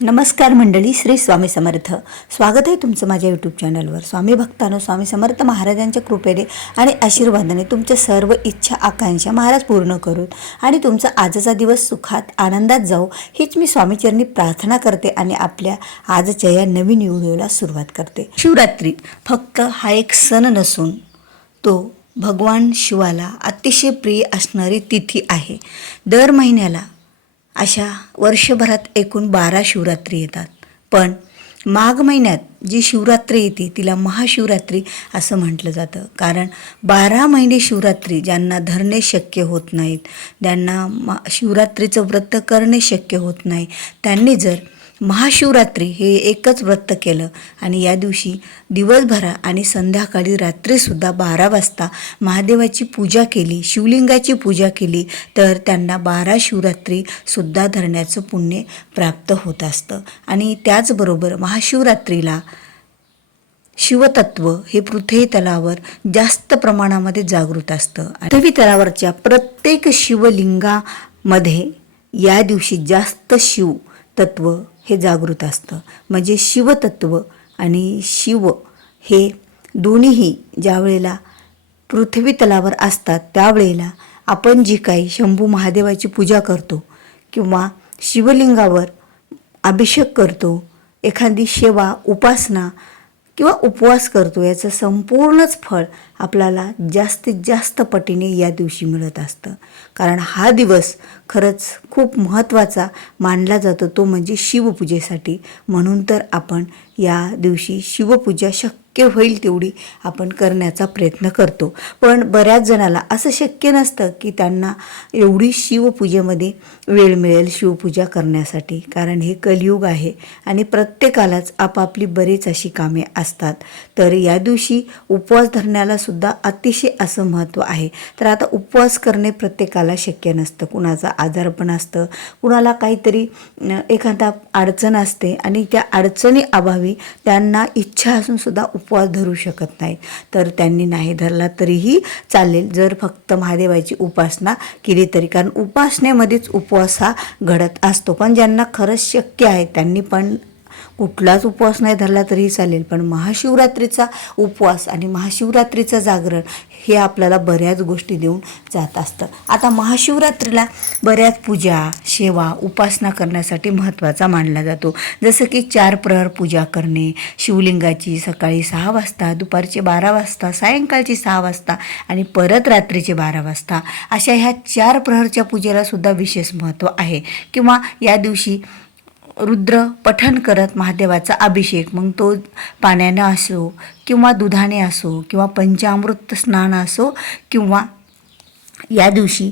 नमस्कार मंडळी, श्री स्वामी समर्थ. स्वागत आहे तुमचं माझ्या यूट्यूब चॅनलवर. स्वामी भक्तांनो, स्वामी समर्थ महाराजांच्या कृपेने आणि आशीर्वादाने तुमच्या सर्व इच्छा आकांक्षा महाराज पूर्ण करून आणि तुमचा आजचा दिवस सुखात आनंदात जाऊ हीच मी स्वामीचरणी प्रार्थना करते आणि आपल्या आजच्या या नवीन व्हिडिओला सुरुवात करते. शिवरात्री फक्त हा एक सण नसून तो भगवान शिवाला अतिशय प्रिय असणारी तिथी आहे. दर महिन्याला अशा वर्षभरात एकूण 12 शिवरात्री येतात, पण माघ महिन्यात जी शिवरात्री येते तिला महाशिवरात्री असं म्हटलं जातं. कारण 12 महिने शिवरात्री ज्यांना धरणे शक्य होत नाहीत, ज्यांना शिवरात्रीचं व्रत करणे शक्य होत नाही, त्यांनी जर महाशिवरात्री हे एकच व्रत केलं आणि या दिवशी दिवसभरा आणि संध्याकाळी रात्रीसुद्धा 12 वाजता महादेवाची पूजा केली, शिवलिंगाची पूजा केली, तर त्यांना 12 शिवरात्रीसुद्धा धरण्याचं पुण्य प्राप्त होत असतं. आणि त्याचबरोबर महाशिवरात्रीला शिवतत्व हे पृथ्वी तलावर जास्त प्रमाणामध्ये जागृत असतं. पृथ्वी तलावरच्या प्रत्येक शिवलिंगामध्ये या दिवशी जास्त शिव तत्व हे जागृत असतं. म्हणजे शिवतत्व आणि शिव हे दोन्हीही ज्या वेळेला पृथ्वी तलावर असतात त्यावेळेला आपण जी काही शंभू महादेवाची पूजा करतो किंवा शिवलिंगावर अभिषेक करतो, एखादी सेवा उपासना किंवा उपवास करतो, याचं संपूर्णच फळ आपल्याला जास्तीत जास्त पटीने या दिवशी मिळत असतं. कारण हा दिवस खरंच खूप महत्त्वाचा मानला जातो, तो म्हणजे शिवपूजेसाठी. म्हणून तर आपण या दिवशी शिवपूजा शक्य होईल तेवढी आपण करण्याचा प्रयत्न करतो. पण बऱ्याच जणाला असं शक्य नसतं की त्यांना एवढी शिवपूजेमध्ये वेळ मिळेल शिवपूजा करण्यासाठी. कारण हे कलियुग आहे आणि प्रत्येकालाच आपापली बरीच अशी कामे असतात. तर या दिवशी उपवास धरण्याला सुद्धा अतिशय असं महत्त्व आहे. तर आता उपवास करणे प्रत्येकाला शक्य नसतं. कुणाचा आजारपण असतं, कुणाला काहीतरी एखादा अडचण असते आणि त्या अडचणी अभावी त्यांना इच्छा असून सुद्धा उपवास धरू शकत नाही, तर त्यांनी नाही धरला तरीही चालेल, जर फक्त महादेवाची उपासना केली तरी. कारण उपासनेमध्येच उपवास हा घडत असतो. पण ज्यांना खरंच शक्य आहे त्यांनी पण कुठलाच उपवास नाही धरला तरीही चालेल, पण महाशिवरात्रीचा उपवास आणि महाशिवरात्रीचं जागरण हे आपल्याला बऱ्याच गोष्टी देऊन जात असतं. आता महाशिवरात्रीला बऱ्याच पूजा, सेवा, उपासना करण्यासाठी महत्त्वाचा मानला जातो. जसं की 4 प्रहर पूजा करणे, शिवलिंगाची सकाळी 6 वाजता, दुपारचे 12 वाजता, सायंकाळची 6 वाजता आणि परत रात्रीचे 12 वाजता, अशा ह्या 4 प्रहरच्या पूजेला सुद्धा विशेष महत्त्व आहे. किंवा या दिवशी रुद्र पठण करत महादेवाचा अभिषेक, मग तो पाण्यानं असो किंवा दुधाने असो किंवा पंचामृत स्नान असो किंवा या दिवशी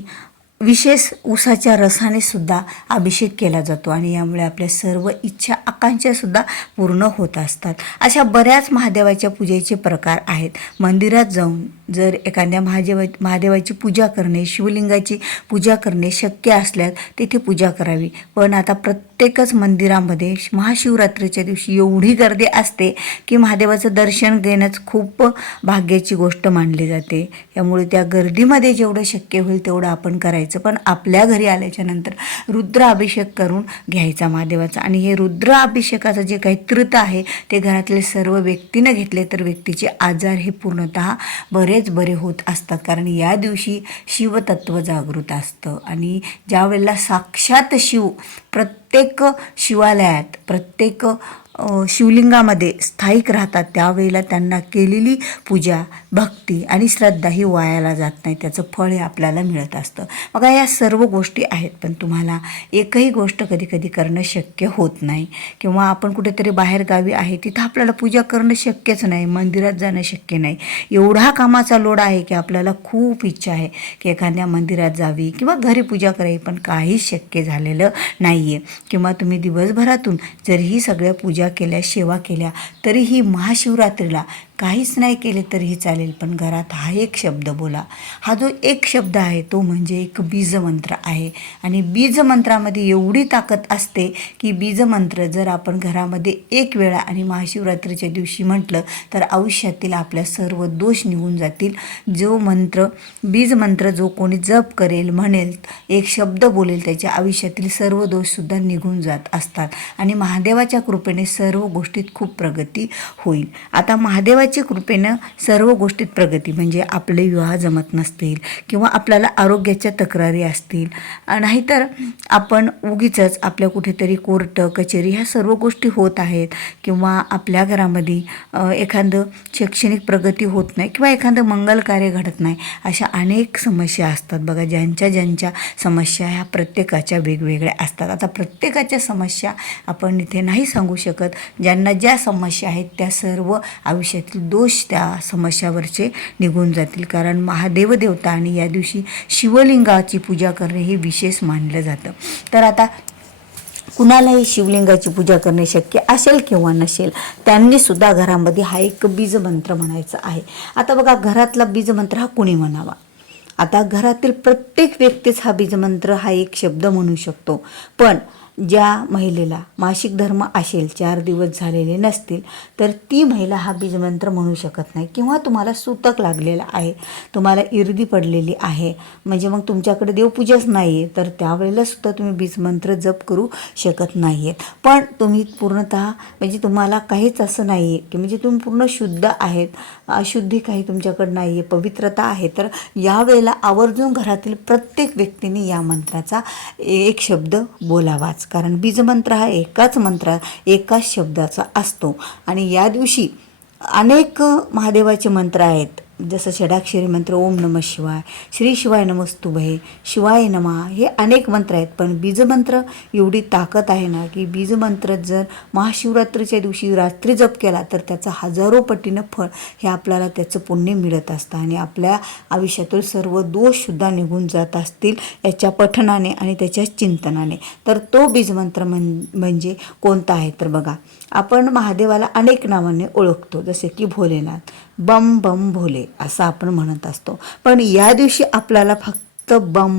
विशेष उसाच्या रसाने सुद्धा अभिषेक केला जातो आणि यामुळे आपल्या सर्व इच्छा आकांक्षासुद्धा पूर्ण होत असतात. अशा बऱ्याच महादेवाच्या पूजेचे प्रकार आहेत. मंदिरात जाऊन जर एखाद्या महादेवाची पूजा करणे, शिवलिंगाची पूजा करणे शक्य असल्यास तिथे पूजा करावी. पण आता प्रत्येकच मंदिरामध्ये महाशिवरात्रीच्या दिवशी एवढी गर्दी असते की महादेवाचं दर्शन घेणंच खूप भाग्याची गोष्ट मानली जाते. त्यामुळे त्या गर्दीमध्ये जेवढं शक्य होईल तेवढं आपण करायचं. पण आपल्या घरी आल्याच्या नंतर रुद्र अभिषेक करून घ्यायचा महादेवाचा. आणि हे रुद्र अभिषेकाचं जे काही तीर्थ आहे ते घरातले सर्व व्यक्तीनं घेतले तर व्यक्तीचे आजार हे पूर्णतः बरे होत असतात. कारण या दिवशी शिवतत्व जागृत असतं आणि ज्या वेळेला साक्षात शिव प्रत्येक शिवालयात, प्रत्येक शिवलिंगामध्ये स्थायिक राहतात, त्यावेळेला त्यांना केलेली पूजा, भक्ती आणि श्रद्धा ही वायाला जात नाही, त्याचं फळ हे आपल्याला मिळत असतं. बघा, या सर्व गोष्टी आहेत, पण तुम्हाला एकही गोष्ट कधी कधी करणं शक्य होत नाही. किंवा आपण कुठेतरी बाहेर गावी आहे, तिथं आपल्याला पूजा करणं शक्यच नाही, मंदिरात जाणं शक्य नाही. एवढा कामाचा लोड आहे की आपल्याला खूप इच्छा आहे की एखाद्या मंदिरात जावी किंवा घरी पूजा करावी, पण काहीच शक्य झालेलं नाही आहे. किंवा तुम्ही दिवसभरातून जर ही सगळ्या पूजा केल्या, सेवा केल्या, तरीही महाशिवरात्रीला काहीच नाही केले तरीही चालेल, पण घरात हा एक शब्द बोला. हा जो एक शब्द आहे तो म्हणजे एक बीजमंत्र आहे. आणि बीजमंत्रामध्ये एवढी ताकद असते की बीजमंत्र जर आपण घरामध्ये एक वेळा आणि महाशिवरात्रीच्या दिवशी म्हटलं तर आयुष्यातील आपल्या सर्व दोष निघून जातील. जो बीजमंत्र जो कोणी जप करेल, म्हणेल, एक शब्द बोलेल, त्याच्या आयुष्यातील सर्व दोषसुद्धा निघून जात असतात आणि महादेवाच्या कृपेने सर्व गोष्टीत खूप प्रगती होईल. आता महादेवाच्या कृपेनं सर्व गोष्टीत प्रगती म्हणजे आपले विवाह जमत नसतील किंवा आपल्याला आरोग्याच्या तक्रारी असतील, नाहीतर आपण उगीचच आपल्या कुठेतरी कोर्ट कचेरी ह्या सर्व गोष्टी होत आहेत, किंवा आपल्या घरामध्ये एखादं शैक्षणिक प्रगती होत नाही किंवा एखादं मंगल कार्य घडत नाही, अशा अनेक समस्या असतात बघा. ज्यांच्या समस्या ह्या प्रत्येकाच्या वेगवेगळ्या असतात. आता प्रत्येकाच्या समस्या आपण इथे नाही सांगू शकत. ज्यांना ज्या समस्या आहेत त्या सर्व आयुष्यातील दोष त्या समस्यावरचे निघून जातील, कारण महादेव देवता आणि या दिवशी शिवलिंगाची पूजा करणे हे विशेष मानलं जातं. तर आता कुणालाही शिवलिंगाची पूजा करणे शक्य असेल किंवा नसेल, त्यांनी सुद्धा घरामध्ये हा एक बीजमंत्र म्हणायचा आहे. आता बघा, घरातला बीजमंत्र हा कुणी म्हणावा? आता घरातील प्रत्येक व्यक्तीच हा बीजमंत्र हा एक शब्द म्हणू शकतो, पण ज्या महिलेला मासिक धर्म असेल, 4 दिवस झालेले नसतील, तर ती महिला हा बीजमंत्र म्हणू शकत नाही. किंवा तुम्हाला सूतक लागलेला आहे, तुम्हाला इर्दी पडलेली आहे, म्हणजे मग तुमच्याकडे देवपूजाच नाही आहे, तर त्यावेळेला सुद्धा तुम्ही बीजमंत्र जप करू शकत नाही आहेत. पण तुम्ही पूर्णतः म्हणजे तुम्हाला काहीच असं नाही आहे की म्हणजे तुम्ही पूर्ण शुद्ध आहेत, अशुद्धी काही तुमच्याकडे नाही आहे, पवित्रता आहे, तर यावेळेला आवर्जून घरातील प्रत्येक व्यक्तीने या मंत्राचा एक शब्द बोलावाच. कारण बीजमंत्र हा एकाच शब्दाचा असतो. आणि या दिवशी अनेक महादेवाचे मंत्र आहेत, जसं षडाक्षरी मंत्र ओम नमः शिवाय, श्री शिवाय नमस्तुभे, शिवाय नमः, हे अनेक मंत्र आहेत. पण बीजमंत्र एवढी ताकद आहे ना की बीजमंत्र जर महाशिवरात्रीच्या दिवशी रात्री जप केला तर त्याचं हजारो पटीनं फळ हे आपल्याला त्याचं पुण्य मिळत असतं आणि आपल्या आयुष्यातील सर्व दोषसुद्धा निघून जात असतील याच्या पठणाने आणि त्याच्या चिंतनाने. तर तो बीजमंत्र म्हणजे कोणता आहे? तर बघा, आपण महादेवाला अनेक नावाने ओळखतो, जसे की भोलेनाथ, बम बम भोले असं आपण म्हणत असतो. पण या दिवशी आपल्याला फक्त बम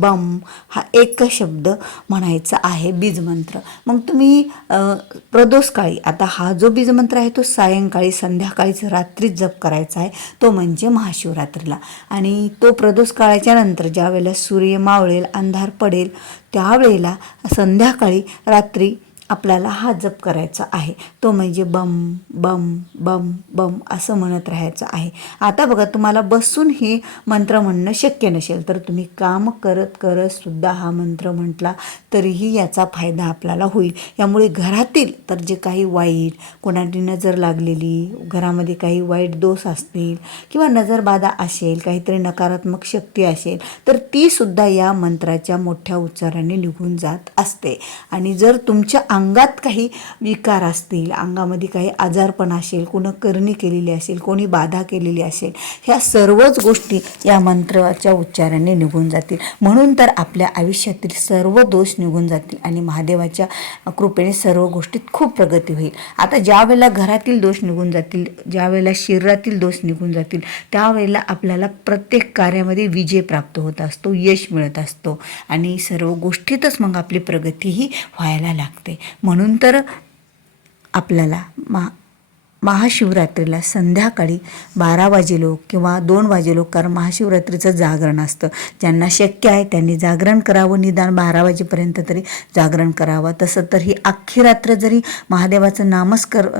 बम हा एक शब्द म्हणायचा आहे बीजमंत्र. मग तुम्ही प्रदोषकाळी, आता हा जो बीजमंत्र आहे तो सायंकाळी, संध्याकाळीच, रात्रीच जप करायचा आहे, तो म्हणजे महाशिवरात्रीला. आणि तो प्रदोषकाळाच्या नंतर ज्या वेळेला सूर्य मावळेल, अंधार पडेल, त्यावेळेला संध्याकाळी, रात्री आपल्याला हा जप करायचा आहे, तो म्हणजे बम बम बम बम असं म्हणत राहायचं आहे. आता बघा, तुम्हाला बसून हे मंत्र म्हणणं शक्य नसेल तर तुम्ही काम करत करत सुद्धा हा मंत्र म्हटला तरीही याचा फायदा आपल्याला होईल. यामुळे घरातील तर जे काही वाईट, कोणाची नजर लागलेली, घरामध्ये काही वाईट दोष असतील किंवा नजरबाधा असेल, काहीतरी नकारात्मक शक्ती असेल, तर ती सुद्धा या मंत्राच्या मोठ्या उच्चाराने निघून जात असते. आणि जर तुमच्या अंगात काही विकार असतील, अंगामध्ये काही आजारपण असेल, कोणी करणी केलेली असेल, कोणी बाधा केलेली असेल, ह्या सर्वच गोष्टी या मंत्राच्या उच्चाराने निघून जातील. म्हणून तर आपल्या आयुष्यातील सर्व दोष निघून जातील आणि महादेवाच्या कृपेने सर्व गोष्टीत खूप प्रगती होईल. आता ज्या वेळेला घरातील दोष निघून जातील, ज्या वेळेला शरीरातील दोष निघून जातील, त्यावेळेला आपल्याला प्रत्येक कार्यामध्ये विजय प्राप्त होत असतो, यश मिळत असतो आणि सर्व गोष्टीतच मग आपली प्रगतीही व्हायला लागते. म्हणून तर आपल्याला महाशिवरात्रीला संध्याकाळी 12 वाजेलोक किंवा 2 वाजेलोक, कारण महाशिवरात्रीचं जागरण असतं, ज्यांना शक्य आहे त्यांनी जागरण करावं, निदान 12 वाजेपर्यंत तरी जागरण करावं. तसं तर ही अख्खी रात्र जरी महादेवाचं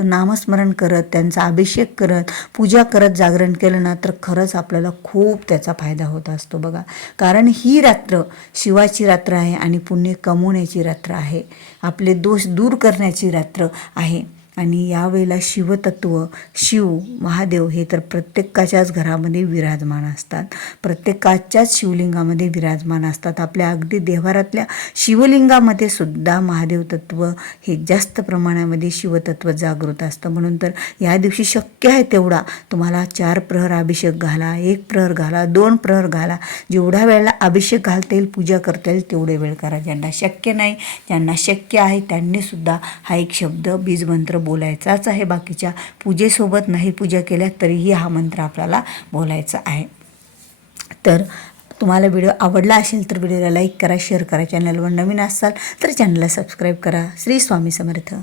नामस्मरण करत, त्यांचा अभिषेक करत, पूजा करत जागरण केलं ना, तर खरंच आपल्याला खूप त्याचा फायदा होत असतो बघा. कारण ही रात्र शिवाची रात्र आहे आणि पुण्य कमवण्याची रात्र आहे, आपले दोष दूर करण्याची रात्र आहे. आणि यावेळेला शिवतत्व, शिव, महादेव हे तर प्रत्येकाच्याच घरामध्ये विराजमान असतात, प्रत्येकाच्याच शिवलिंगामध्ये विराजमान असतात. आपल्या अगदी देवारातल्या शिवलिंगामध्ये सुद्धा महादेव तत्व हे जास्त प्रमाणामध्ये शिवतत्व जागृत असतं. म्हणून तर या दिवशी शक्य आहे तेवढा तुम्हाला 4 प्रहर अभिषेक घाला, 1 प्रहर घाला, 2 प्रहर घाला, जेवढ्या वेळेला अभिषेक घालता येईल, पूजा करता येईल तेवढे वेळ करा. ज्यांना शक्य नाही, ज्यांना शक्य आहे त्यांनी सुद्धा हा एक शब्द बीजमंत्र बोलायचाच आहे. बाकीच्या पूजेसोबत नाही पूजा केल्या तरीही हा मंत्र आपल्याला बोलायचा आहे. तर तुम्हाला व्हिडिओ आवडला असेल तर व्हिडिओला लाईक करा, शेअर करा. चॅनलवर नवीन असाल तर चॅनलला सबस्क्राईब करा. श्री स्वामी समर्थ.